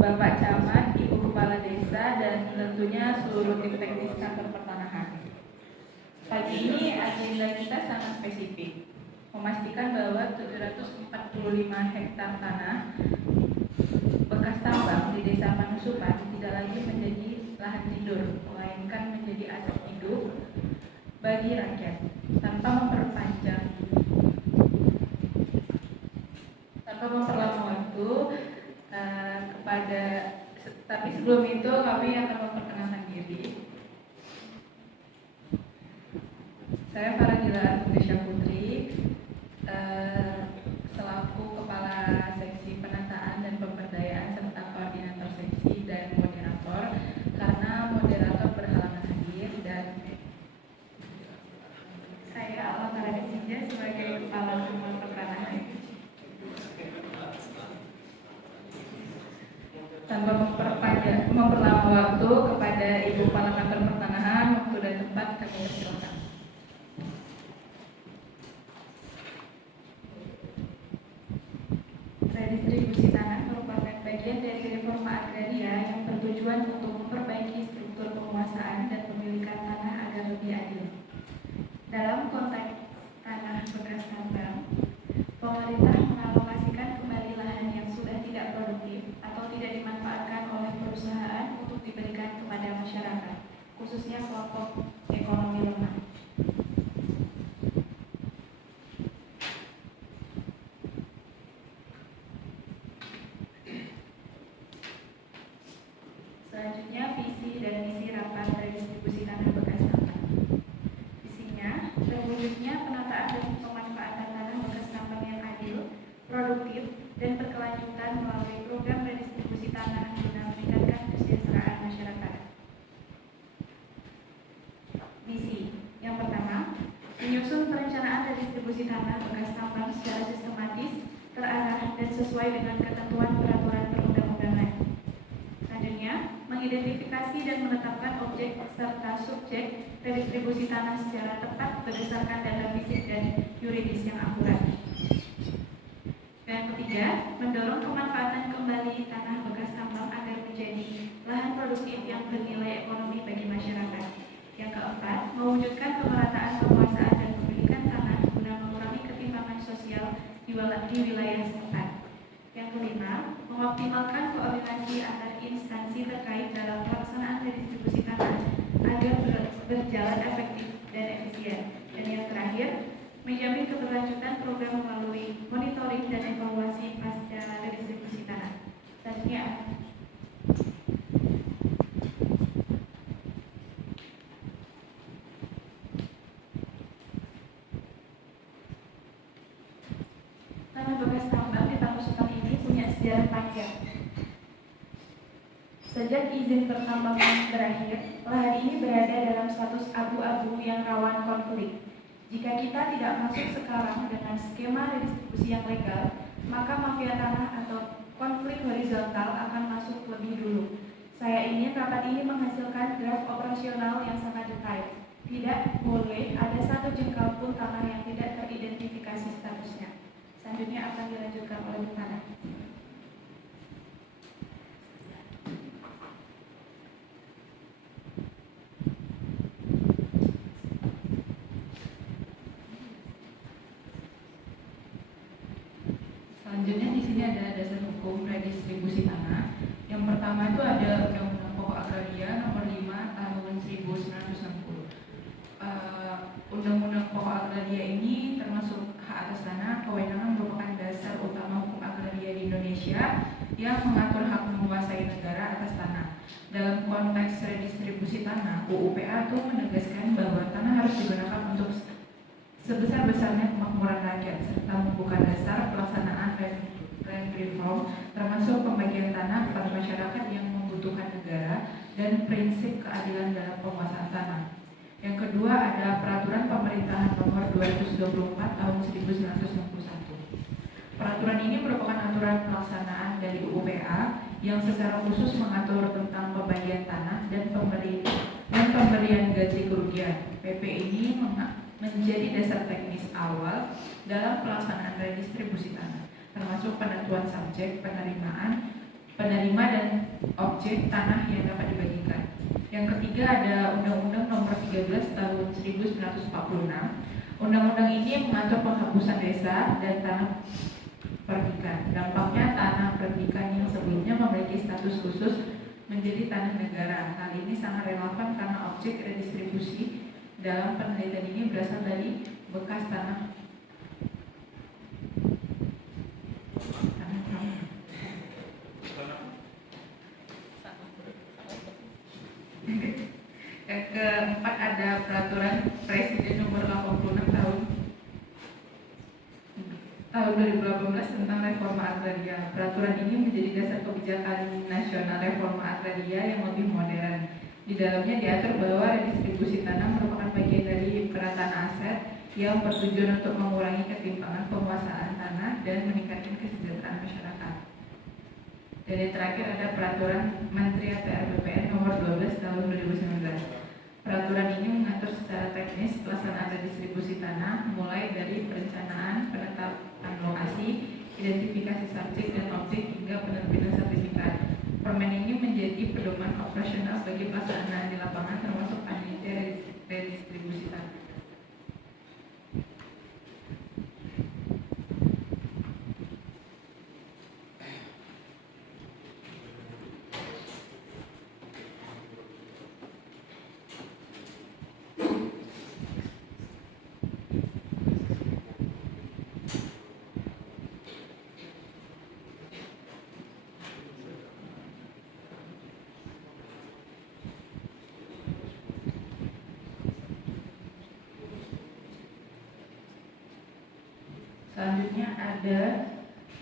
Bapak Camat, Ibu Kepala Desa, dan tentunya seluruh tim teknis kantor pertanahan. Pagi ini agenda kita sangat spesifik, memastikan bahwa 745 hektar tanah bekas tambang di Desa Panusupan tidak lagi menjadi lahan tidur, melainkan menjadi aset hidup bagi rakyat, tanpa memperlama waktu. Tapi sebelum itu kami akan memperkenalkan diri. Saya Farajila Arkunisha Putri, selaku Kepala Seksi Penataan dan Pemberdayaan serta Koordinator Seksi dan Moderator, karena moderator berhalangan hadir, dan saya Almatara Desinja sebagai Kepala Rumah Pertanahan. Tanpa memperlama waktu, kepada Ibu Kepala Kantor Pertanahan, waktu dan tempat kami persilakan. Redistribusi tanah merupakan bagian dari reforma agraria yang bertujuan untuk memperbaiki struktur penguasaan dan pemilikan tanah agar lebih adil. Dalam konteks tanah bekas tambang, pemerintah mengalokasikan kembali lahan yang sudah tidak produktif atau tidak dimanfaatkan oleh perusahaan untuk diberikan kepada masyarakat, khususnya kelompok ekonomi lemah. Selanjutnya, visi dan misi rapat redistribusi tanah bekas tambang. Visinya, terwujudnya penataan dan pemanfaatan tanah bekas tambang yang adil, produktif, dan berkelanjutan melalui program redistribusi tanah guna meningkatkan kesejahteraan masyarakat. Misi yang pertama, menyusun perencanaan redistribusi tanah bekas tambang secara sistematis, terarah, dan sesuai dengan ketentuan peraturan perundang-undangan. Selanjutnya, mengidentifikasi dan menetapkan objek serta subjek redistribusi tanah secara tepat berdasarkan data fisik dan yuridis yang akurat. Dan ketiga, mendorong pemanfaatan kembali tanah bekas tambang agar menjadi lahan produktif yang bernilai ekonomi bagi masyarakat. Yang keempat, mewujudkan pemerataan penguasaan dan pemilikan tanah guna mengurangi ketimpangan sosial di wilayah setempat. Yang kelima, mengoptimalkan koordinasi antar instansi terkait dalam pelaksanaan redistribusi tanah agar berjalan efektif dan efisien. Dan yang terakhir, menjamin keberlanjutan program melalui monitoring dan evaluasi pasca redistribusi tanah. Selanjutnya, tanah bekas tambang di Panusupan ini punya sejarah panjang. Sejak izin pertambangan berakhir, lahan ini berada dalam status abu-abu yang rawan konflik. Jika kita tidak masuk sekarang dengan skema redistribusi yang legal, maka mafia tanah atau konflik horizontal akan masuk lebih dulu. Saya ingin rapat ini menghasilkan draft operasional yang sangat detail. Tidak boleh ada satu jengkal pun tanah yang tidak teridentifikasi statusnya. Selanjutnya akan dilanjutkan oleh Bu Tanah. Selanjutnya di sini ada dasar hukum redistribusi tanah. Yang pertama itu ada Undang-Undang Pokok Agraria Nomor 5 Tahun 1960. Undang-Undang Pokok Agraria ini termasuk hak atas tanah. Kewenangan merupakan dasar utama hukum agraria di Indonesia yang mengatur hak menguasai negara atas tanah. Dalam konteks redistribusi tanah, UU-PA itu menegaskan bahwa tanah harus digunakan untuk sebesar-besarnya kemakmuran rakyat serta membuka dasar pelaksanaan land reform termasuk pembagian tanah kepada masyarakat yang membutuhkan negara dan prinsip keadilan dalam penguasaan tanah. Yang kedua ada Peraturan Pemerintahan Nomor 224 Tahun 1961. Peraturan ini merupakan aturan pelaksanaan dari UU-PA yang secara khusus mengatur tentang pembagian tanah dan pemberian gaji kerugian. PP ini menjadi dasar teknis awal dalam pelaksanaan redistribusi tanah, termasuk penentuan subjek penerimaan, penerima dan objek tanah yang dapat dibagikan. Yang ketiga ada Undang-Undang Nomor 13 Tahun 1946. Undang-undang ini mengatur penghapusan desa dan tanah perdikan. Dampaknya tanah perdikan yang sebelumnya memiliki status khusus menjadi tanah negara. Hal ini sangat relevan karena objek redistribusi dalam penelitian ini berasal dari bekas tanah Yang keempat ada Peraturan Presiden Nomor 86 tahun 2018 tentang reforma agraria. Peraturan ini menjadi dasar kebijakan nasional reforma agraria yang lebih modern. Di dalamnya diatur bahwa redistribusi tanah merupakan bagian dari perataan aset yang bertujuan untuk mengurangi ketimpangan penguasaan tanah dan meningkatkan kesejahteraan masyarakat. Dan yang terakhir ada Peraturan Menteri ATR BPN Nomor 12 Tahun 2019. Peraturan ini mengatur secara teknis pelaksanaan redistribusi tanah mulai dari perencanaan, penetapan lokasi, identifikasi subjek dan objek hingga penerbitan sertifikat. Permen ini menjadi pedoman operasional bagi pelaksanaan di lapangan termasuk panitia redistribusi tanah. Selanjutnya ada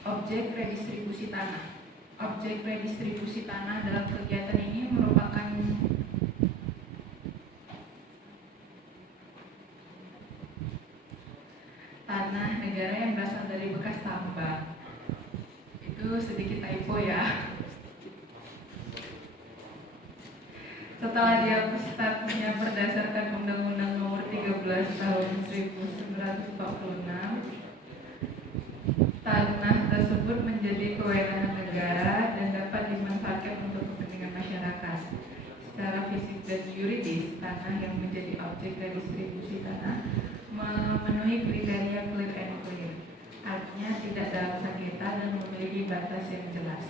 objek redistribusi tanah. Objek redistribusi tanah dalam kegiatan ini merupakan tanah negara yang berasal dari bekas tambang. Itu sedikit typo ya. Setelah dihapus statusnya berdasarkan Undang-Undang Nomor 13 Tahun 1946, tanah tersebut menjadi kewenangan negara dan dapat dimanfaatkan untuk kepentingan masyarakat. Secara fisik dan yuridis, tanah yang menjadi objek redistribusi tanah memenuhi kriteria clear and clear. Artinya tidak dalam sengketa dan memiliki batas yang jelas.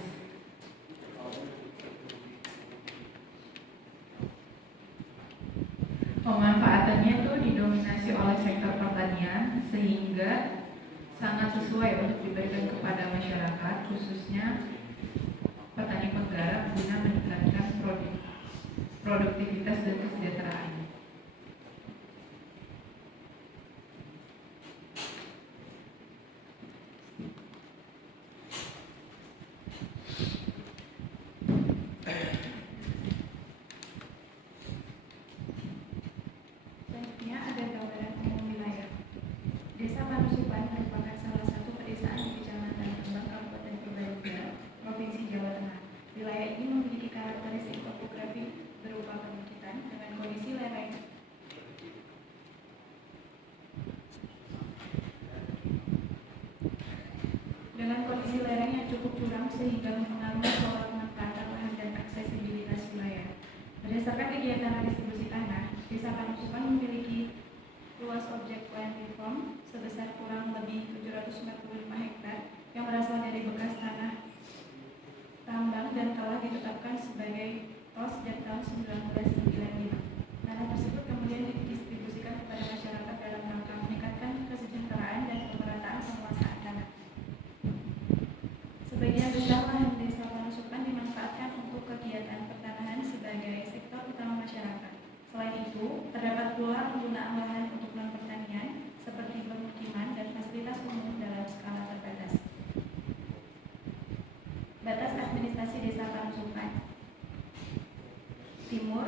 Pemanfaatannya itu didominasi oleh sektor pertanian sehingga sangat sesuai untuk diberikan kepada masyarakat, khususnya petani penggarap guna meningkatkan produktivitas dan kesejahteraan. Selanjutnya ada gambaran umum wilayah. Desa Panusupan merupakan salah satu pedesaan di Kecamatan Kembang, Kabupaten Purbalingga, Provinsi Jawa Tengah. Wilayah ini memiliki karakteristik topografi berupa perbukitan dengan kondisi lereng yang cukup curam sehingga mempengaruhi pola pemanfaatan lahan dan aksesibilitas wilayah. Berdasarkan kegiatan redistribusi tanah, Desa Panusupan memiliki luas objek land reform sebesar kurang lebih 745 hektar yang berasal dari bekas tanah tambang dan telah ditetapkan sebagai TOS sejak tahun 1995. Tanah tersebut kemudian didistribusikan kepada masyarakat dalam rangka meningkatkan kesejahteraan dan pemerataan penguasaan tanah. Sebagian besar lahan Desa Panusupan dimanfaatkan untuk kegiatan pertanahan sebagai sektor utama masyarakat. Selain itu, terdapat pula penggunaan lahan untuk non-pertanian seperti permukiman dan fasilitas umum dalam skala terbatas. Batas administrasi Desa Panusupan: timur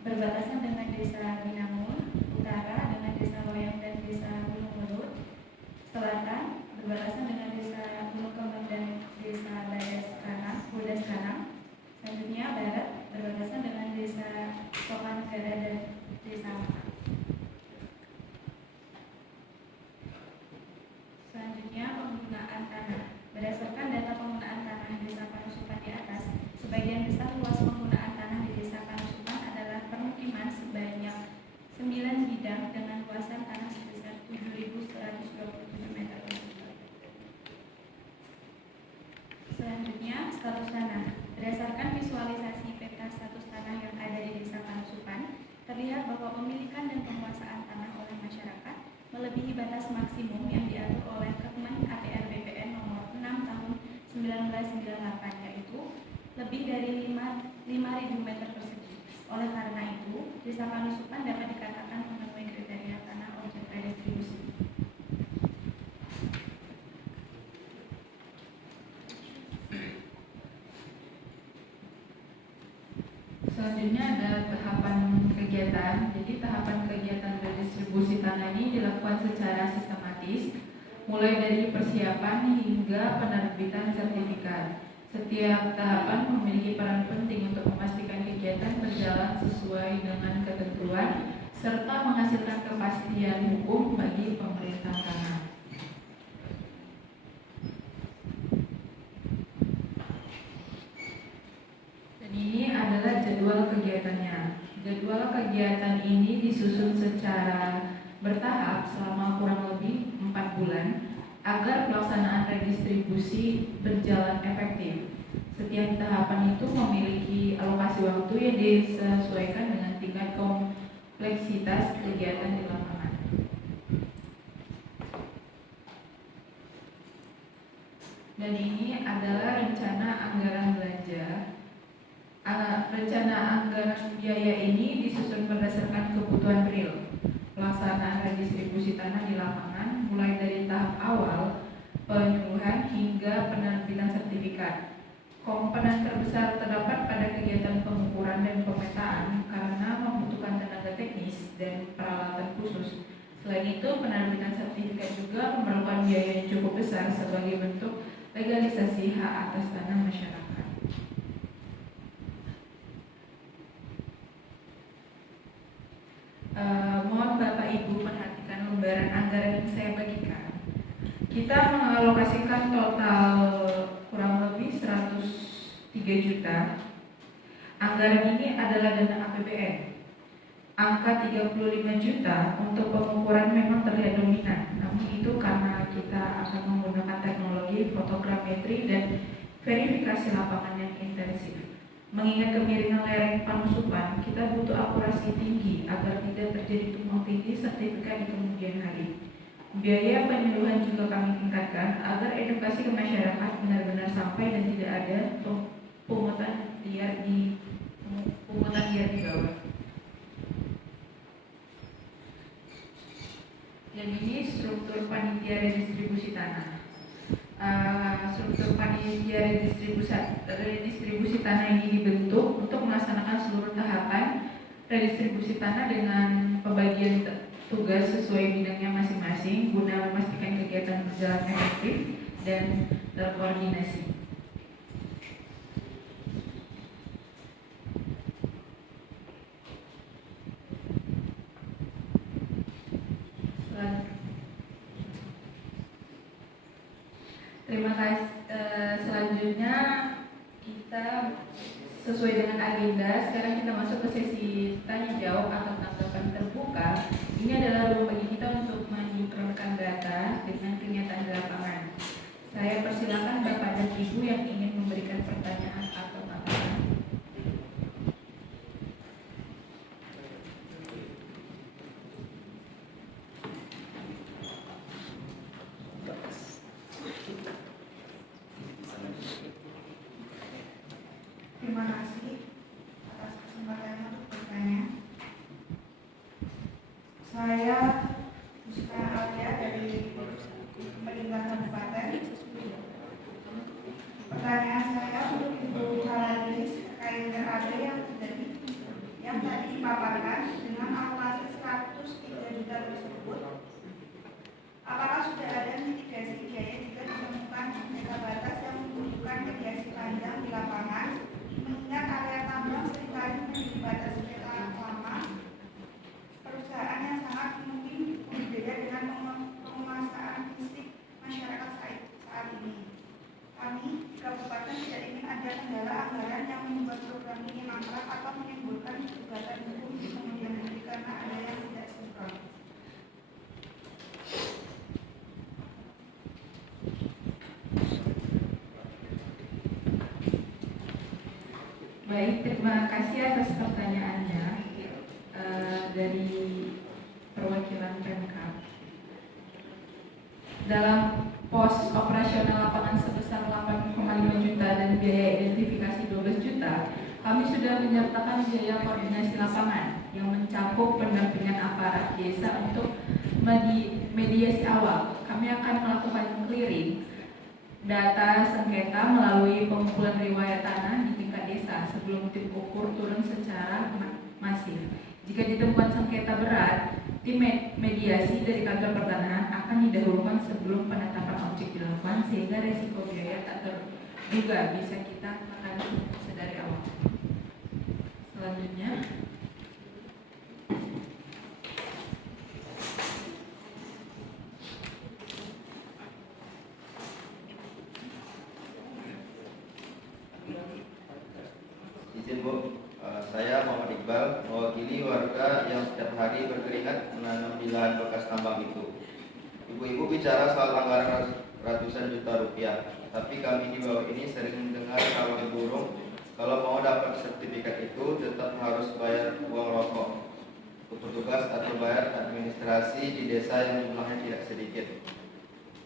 berbatasan dengan Desa Binamun, utara dengan Desa Loyang dan Desa Gunung Melut, selatan berbatasan dengan Desa Gunung Kembang dan Desa Bodas Kanang. Selanjutnya barat berbatasan dengan Desa Sokanegara dan Desa Mata. Selanjutnya penggunaan tanah. Berdasarkan data penggunaan tanah Desa Panusupan Sebagian besar luas penggunaan tanah di Desa Panusupan adalah permukiman sebanyak 9 bidang dengan luasan tanah sebesar 7.127 meter persegi. Selanjutnya, status tanah. Berdasarkan visualisasi peta status tanah yang ada di Desa Panusupan, terlihat bahwa pemilikan dan penguasaan tanah oleh masyarakat melebihi batas maksimum yang diatur oleh Kepmen APR BPN nomor 6 tahun 1998, yaitu lebih dari 5.000 meter persegi. Oleh karena itu, Desa Panusupan dapat dikatakan memenuhi kriteria tanah objek redistribusi. Selanjutnya ada tahapan kegiatan. Jadi tahapan kegiatan redistribusi tanah ini dilakukan secara sistematis, mulai dari persiapan hingga penerbitan sertifikat. Setiap tahapan memiliki peran penting untuk memastikan kegiatan berjalan sesuai dengan ketentuan serta menghasilkan kepastian hukum bagi pemerintah tanah. Ini adalah jadwal kegiatannya. Jadwal kegiatan ini disusun secara bertahap selama kurang lebih 4 bulan agar pelaksanaan redistribusi berjalan efektif. Setiap tahapan itu memiliki alokasi waktu yang disesuaikan dengan tingkat kompleksitas kegiatan di lapangan. Dan ini adalah rencana anggaran belanja. Rencana anggaran biaya ini disusun berdasarkan kebutuhan real pelaksanaan redistribusi tanah di lapangan, mulai dari tahap awal penyuluhan hingga penerbitan sertifikat. Komponen terbesar terdapat pada kegiatan pengukuran dan pemetaan karena membutuhkan tenaga teknis dan peralatan khusus. Selain itu, penerbitan sertifikat juga memerlukan biaya yang cukup besar sebagai bentuk legalisasi hak atas tanah masyarakat. Mohon Bapak Ibu perhatikan lembaran anggaran yang saya bagikan. Kita mengalokasikan total kurang lebih 103 juta. Anggaran ini adalah dana APBN. Angka 35 juta untuk pengukuran memang terlihat dominan, namun itu karena kita akan menggunakan teknologi fotogrametri dan verifikasi lapangan yang intensif. Mengingat kemiringan lereng Panusupan, kita butuh akurasi tinggi agar tidak terjadi tumpang tindih sertifikat di kemudian hari. Biaya penyuluhan juga kami tingkatkan agar edukasi ke masyarakat benar-benar sampai dan tidak ada pungutan liar di bawah. Dan ini struktur panitia redistribusi tanah. Struktur panitia redistribusi tanah ini dibentuk untuk melaksanakan seluruh tahapan redistribusi tanah dengan pembagian tugas sesuai bidangnya masing-masing guna memastikan kegiatan berjalan efektif dan terkoordinasi. Terima kasih. Selanjutnya kita sesuai dengan agenda. Sekarang kita masuk ke sesi tanya jawab atau tanggapan terbuka. Ini adalah ruang bagi kita untuk menyinkronkan data dengan kenyataan di lapangan. Saya persilakan Bapak dan Ibu yang ingin memberikan pertanyaan atau tanggapan. Terima kasih atas kesempatannya untuk bertanya. Saya Mustika Alia dari Kementerian ada kendala anggaran yang membuat program ini mangkrak atau menimbulkan gugatan hukum di kemudian hari karena ada yang tidak sinkron. Baik, terima kasih atas pertanyaannya dari perwakilan Pemkab. Dalam pos operasional lapangan sebesar 8,5 juta dan biaya identifikasi 12 juta, kami sudah menyertakan biaya koordinasi lapangan yang mencakup pendampingan aparat desa untuk mediasi awal. Kami akan melakukan clearing data sengketa melalui pengumpulan riwayat tanah di tingkat desa sebelum tim ukur turun secara masif. Jika ditemukan sengketa berat, tim mediasi dari kantor pertanahan akan didahulukan sebelum penetapan objek dilakukan sehingga resiko biaya tak terduga bisa kita tekan sedari awal. Selanjutnya, izin Bu, saya Muhammad Iqbal mewakili warga yang setiap hari berkeringat menanam di lahan bekas tambang itu. Ibu-ibu bicara soal anggaran ratusan juta rupiah, tapi kami di bawah ini sering mendengar kawan burung kalau mau dapat sertifikat itu tetap harus bayar uang rokok untuk petugas atau bayar administrasi di desa yang jumlahnya tidak sedikit.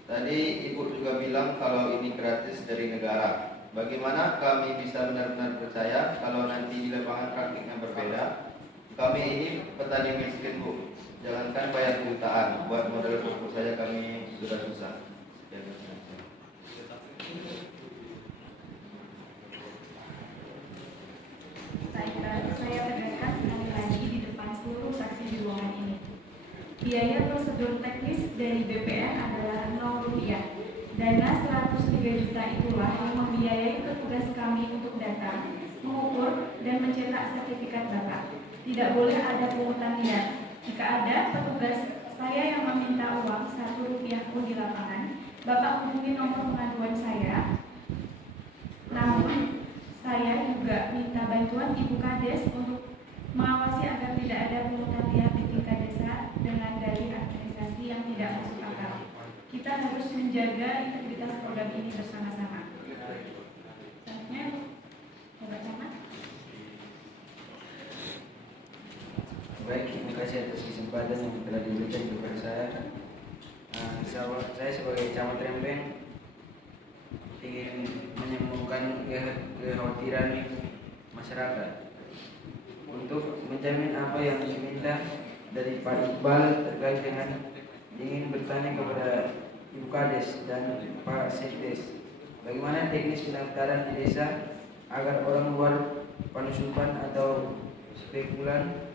Tadi Ibu juga bilang kalau ini gratis dari negara. Bagaimana kami bisa benar-benar percaya kalau nanti di lapangan praktiknya berbeda? Kami ini petani miskin Bu, jangankan bayar jutaan, buat modal pupuk saja kami sudah susah. Saya tegaskan sekali lagi di depan seluruh saksi di ruangan ini. Biaya prosedur teknis dari BPN adalah Rp0. Dana 103 juta itulah yang membiayai petugas kami untuk datang, mengukur, dan mencetak sertifikat bapak. Tidak boleh ada pungutan liar. Jika ada petugas saya yang meminta uang Rp1 pun di lapangan, bapak hubungi nomor pengaduan saya. Namun, saya juga minta bantuan Ibu Kades untuk mengawasi agar tidak ada pungutan liar di tingkat desa dengan dalih administrasi yang tidak masuk akal. Kita harus menjaga integritas program ini bersama-sama. Selanjutnya, Bapak Camat. Baik, terima kasih atas kesempatan yang telah diberikan kepada saya. Saya sebagai Camat Rembeng ingin menyembuhkan kekhawatiran masyarakat untuk menjamin apa yang diminta dari Pak Iqbal terkait dengan ingin bertanya kepada Ibu Kades dan Pak Sekdes, bagaimana teknis pendaftaran di desa agar orang luar penusukan atau spekulan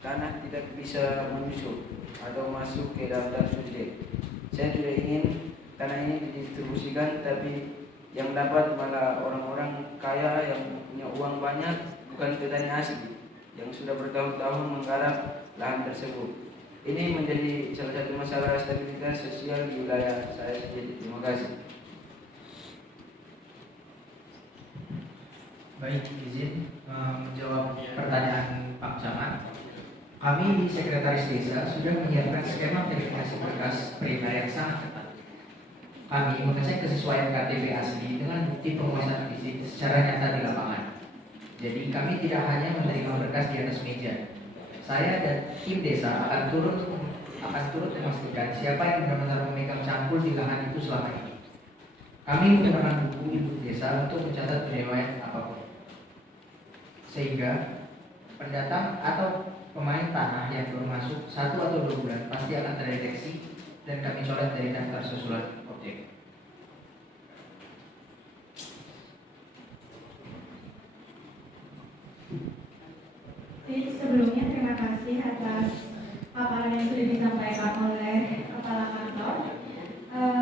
tanah tidak bisa menyusup atau masuk ke daftar subjek. Saya tidak ingin tanah ini didistribusikan, tapi yang dapat malah orang-orang kaya yang punya uang banyak, bukan petani asli yang sudah bertahun-tahun menggarap lahan tersebut. Ini menjadi salah satu masalah stabilitas sosial di wilayah saya sendiri. Terima kasih. Baik, izin menjawab pertanyaan Pak Camat. Kami di Sekretaris Desa sudah menyiapkan skema verifikasi berkas primer yang sangat ketat. Kami mengecek kesesuaian KTP asli dengan bukti penguasaan fisik secara nyata di lapangan. Jadi kami tidak hanya menerima berkas di atas meja. Saya dan tim desa akan turut memastikan siapa yang benar-benar memegang cangkul di lahan itu selama ini. Kami menggunakan buku ibu desa untuk mencatat riwayat apapun, sehingga pendatang atau pemain tanah yang baru masuk 1 atau 2 bulan pasti akan terdeteksi dan kami coret dari daftar susulan objek. Sebelumnya terima kasih atas paparan yang sudah disampaikan oleh Kepala Kantor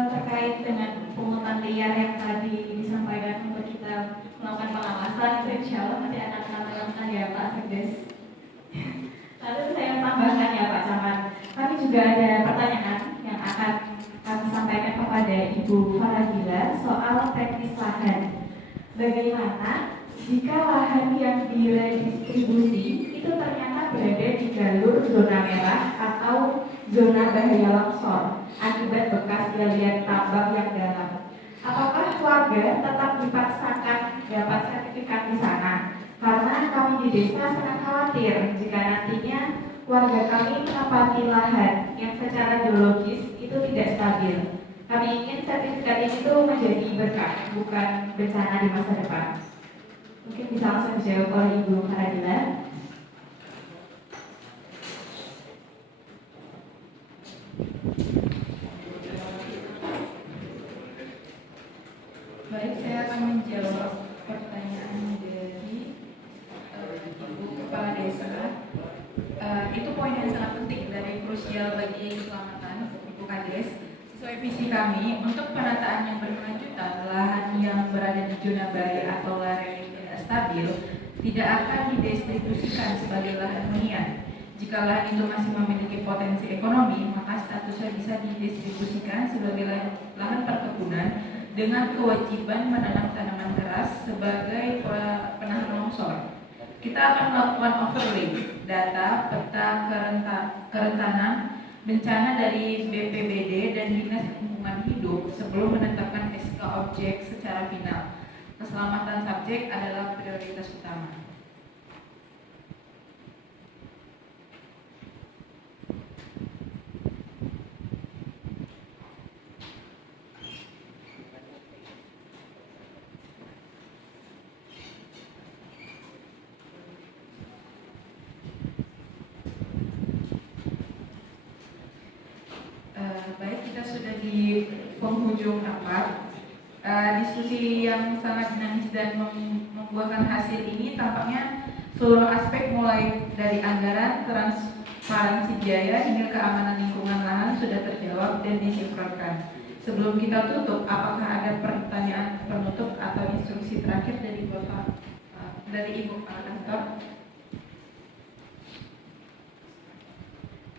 terkait dengan pungutan liar yang tadi disampaikan untuk kita melakukan pengawasan. Itu insya Allah nanti akan dilakukan ya Pak Sekdes. Lalu saya tambahkan ya Pak Camat, kami juga ada pertanyaan yang akan kami sampaikan kepada Ibu Farahila soal teknis lahan. Bagaimana jika lahan yang diredistribusi itu ternyata berada di jalur zona merah atau zona bahaya longsor akibat bekas galian tambang yang dalam? Apakah warga tetap dipaksakan dapat sertifikat di sana? Karena kami di desa sangat khawatir jika nantinya warga kami menempati lahan yang secara geologis itu tidak stabil. Kami ingin sertifikat itu menjadi berkah, bukan bencana di masa depan. Mungkin bisa langsung dijawab oleh Ibu Faradila. Baik, saya akan menjawab pertanyaan dari Ibu Kepala Desa. Itu poin yang sangat penting dari krusial bagi keselamatan Ibu Kades. Sesuai visi kami, untuk penataan yang berkelanjutan, lahan yang berada di zona bahaya atau lereng yang tidak stabil tidak akan didistribusikan sebagai lahan hunian. Jika lahan itu masih memiliki potensi ekonomi, maka statusnya bisa didistribusikan sebagai lahan perkebunan dengan kewajiban menanam tanaman keras sebagai penahan longsor. Kita akan melakukan overlay data peta kerentanan bencana dari BPBD dan Dinas Lingkungan Hidup sebelum menetapkan SK objek secara final. Keselamatan subjek adalah prioritas utama. Baik, kita sudah di penghujung rapat. Diskusi yang sangat dinamis dan membuahkan hasil ini tampaknya seluruh aspek mulai dari anggaran, transparansi biaya hingga keamanan lingkungan lahan sudah terjawab dan disinkronkan. Sebelum kita tutup, apakah ada pertanyaan penutup atau instruksi terakhir dari Bapak, dari Ibu Kepala Kantor?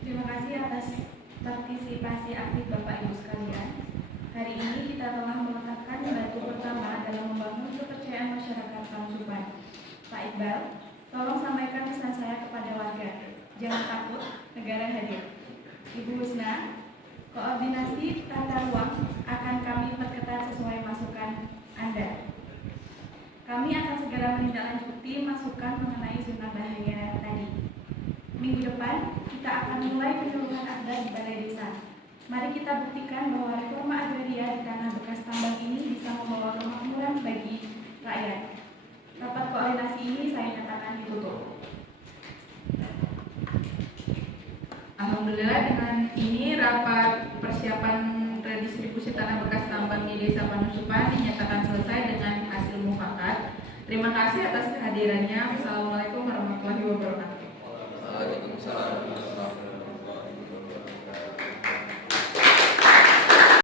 Terima kasih atas partisipasi aktif Bapak Ibu sekalian. Hari ini kita telah meletakkan batu pertama dalam membangun kepercayaan masyarakat Tangsuban. Pak Iqbal, tolong sampaikan pesan saya kepada warga. Jangan takut, negara hadir. Ibu Husna, koordinasi tata ruang akan kami perketat sesuai masukan Anda. Kami akan segera menindaklanjuti masukan mengenai zona bahaya tadi. Minggu depan, kita akan mulai penyuluhan Anda di Balai Desa. Mari kita buktikan bahwa reforma agraria di tanah bekas tambang ini bisa membawa kemakmuran bagi rakyat. Rapat koordinasi ini saya nyatakan ditutup. Alhamdulillah, dengan ini rapat persiapan redistribusi tanah bekas tambang di Desa Panusupan dinyatakan selesai dengan hasil mufakat. Terima kasih atas kehadirannya. Wassalamualaikum warahmatullahi wabarakatuh. Waalaikumsalam warahmatullahi wabarakatuh.